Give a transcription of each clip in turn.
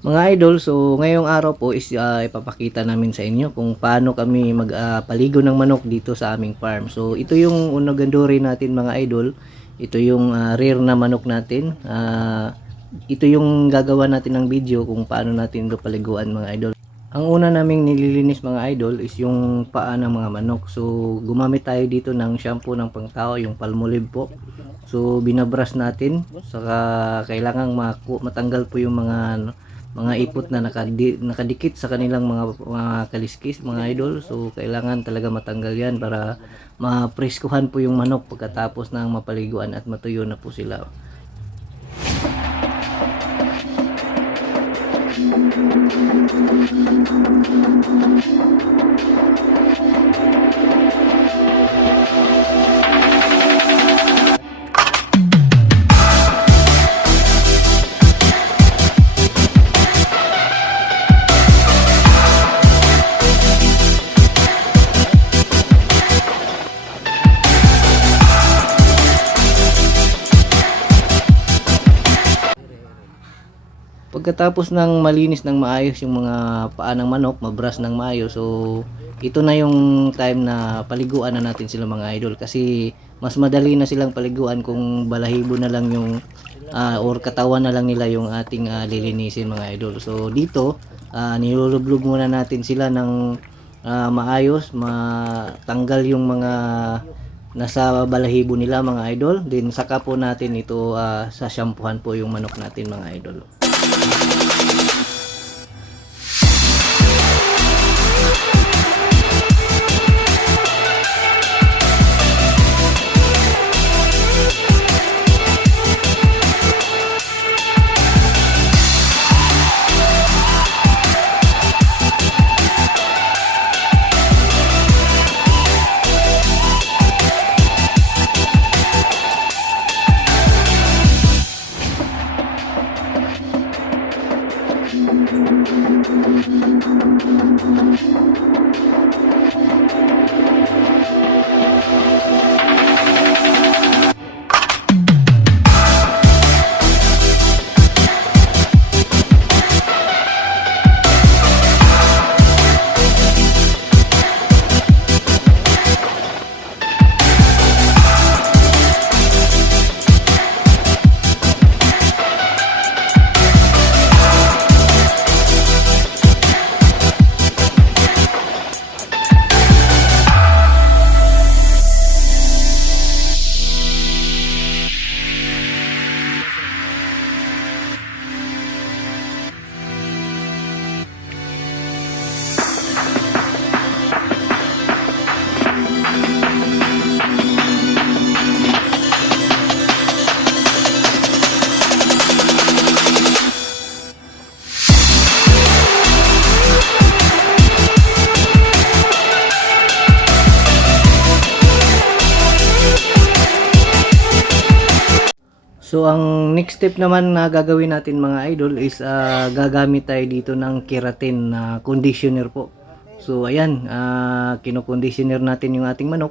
Mga idol, so ngayong araw po is ah, ipapakita namin sa inyo kung paano kami magpaligo ng manok dito sa aming farm. So ito yung unaganduri natin mga idol. Ito yung ah, rear na manok natin. Ah, ito yung gagawa natin ng video kung paano natin ito paliguan mga idol. Ang una naming nililinis mga idol is yung paa ng mga manok. So gumamit tayo dito ng shampoo ng pangtao, yung palmolive po. So binabrush natin saka kailangang maku- matanggal po yung mga ano, mga ipot na nakadi, nakadikit sa kanilang mga mga kaliskis mga idol. So kailangan talaga matanggal 'yan para mapreskuhan po yung manok pagkatapos ng mapaliguan at matuyo na po sila. Pagkatapos ng malinis ng maayos yung mga paa ng manok, mabrush ng maayos. So, ito na yung time na paliguan na natin sila mga idol kasi mas madali na silang paliguan kung balahibo na lang yung ah, or katawan na lang nila yung ating ah, lilinisin mga idol. So, dito uh, nilulublog muna natin sila ng ah, maayos, matanggal yung mga nasa balahibo nila mga idol. Then saka po natin ito ah, sa shampoohan po yung manok natin mga idol. ハハハハ! So ang next step naman na gagawin natin mga idol is ah, gagamit tayo dito ng keratin na conditioner po. So ayan, uh, kino-conditioner natin yung ating manok.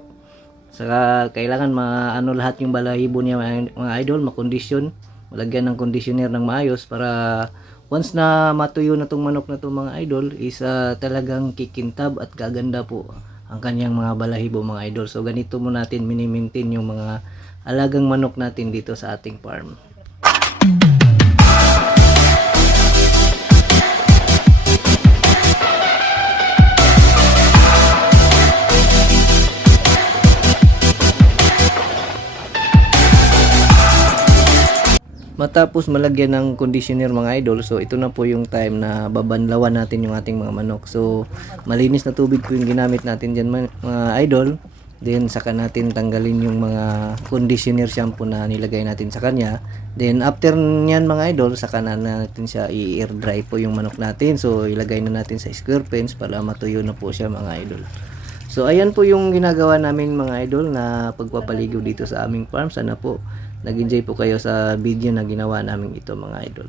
Saka kailangan maano lahat yung balahibo niya mga, idol, makondisyon, malagyan ng conditioner ng maayos para once na matuyo na tong manok na to mga idol is ah, talagang kikintab at gaganda po ang kanyang mga balahibo mga idol. So ganito mo natin mini-maintain yung mga alagang manok natin dito sa ating farm. Matapos malagyan ng conditioner mga idol, so ito na po yung time na babanlawan natin yung ating mga manok. So malinis na tubig po yung ginamit natin dyan mga idol. Then saka natin tanggalin yung mga conditioner shampoo na nilagay natin sa kanya. Then after nyan mga idol, saka na natin siya i-air dry po yung manok natin. So ilagay na natin sa square fence para matuyo na po siya mga idol. So ayan po yung ginagawa namin mga idol na pagpapaligo dito sa aming farm. Sana po nag-enjoy po kayo sa video na ginawa namin ito mga idol.